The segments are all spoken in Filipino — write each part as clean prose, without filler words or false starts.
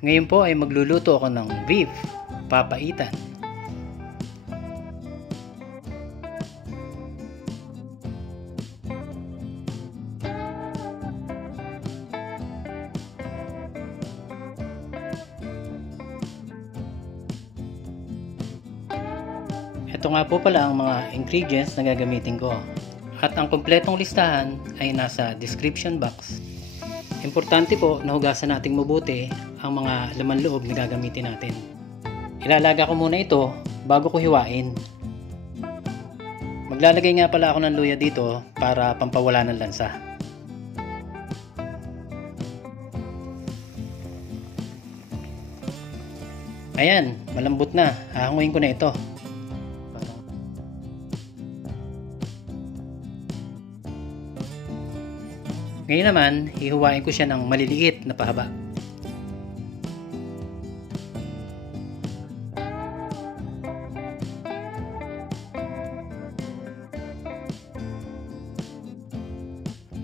Ngayon po ay magluluto ako ng beef papaitan. Ito nga po pala ang mga ingredients na gagamitin ko. At ang kumpletong listahan ay nasa description box. Importante po na hugasan nating mabuti ang mga laman loob na gagamitin natin. Ilalaga ko muna ito bago ko hiwain. Maglalagay nga pala ako ng luya dito para pampawala ng lansa. Ayan, malambot na. Hahanguin ko na ito. Ngayon naman, hihiwain ko siya ng maliliit na pahaba.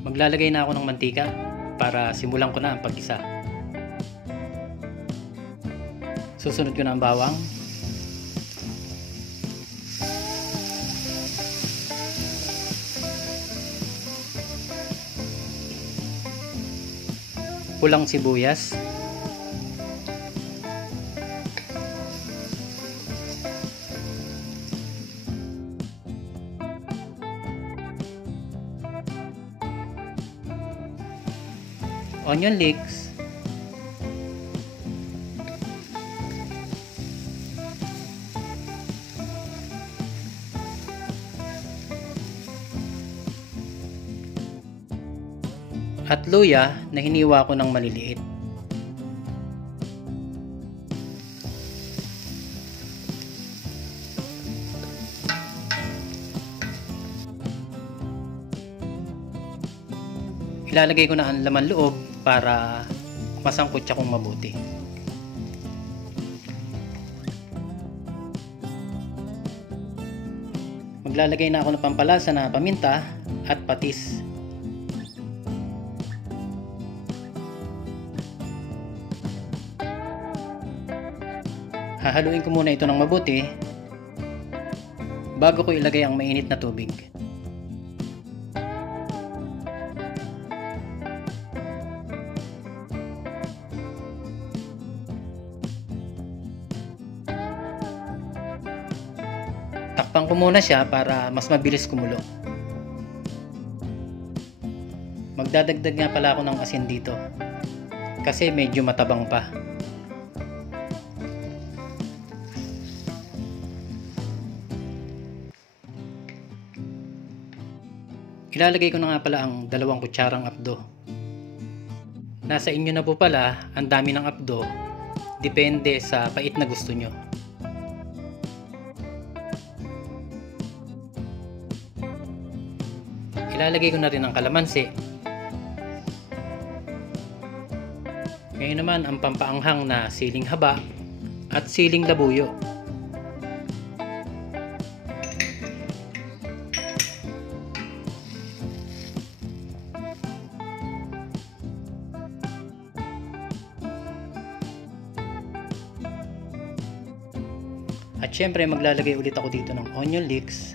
Maglalagay na ako ng mantika para simulan ko na ang paggisa. Susunod ko na ang bawang. Pulang sibuyas, onion leeks, at luya na hiniwa ko ng maliliit. Ilalagay ko na ang laman loob para masangkot siya kung mabuti. Maglalagay na ako ng pampalasa na paminta at patis. Hahaluin ko muna ito ng mabuti bago ko ilagay ang mainit na tubig. Takpan ko muna siya para mas mabilis kumulo. Magdadagdag nga pala ako ng asin dito kasi medyo matabang pa. Ilalagay ko na nga pala ang 2 kutsarang apdo. Nasa inyo na po pala ang dami ng apdo, depende sa pait na gusto nyo. Ilalagay ko na rin ang kalamansi. Ngayon naman ang pampaanghang na siling haba at siling labuyo. At syempre maglalagay ulit ako dito ng onion leeks.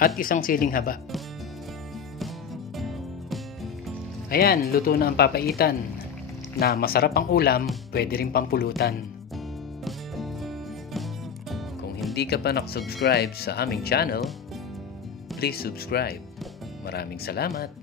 At isang siling haba. Ayan, luto na ang papaitan na masarap ang ulam, pwede rin pampulutan. Kung hindi ka pa nakasubscribe sa aming channel, please subscribe. Maraming salamat!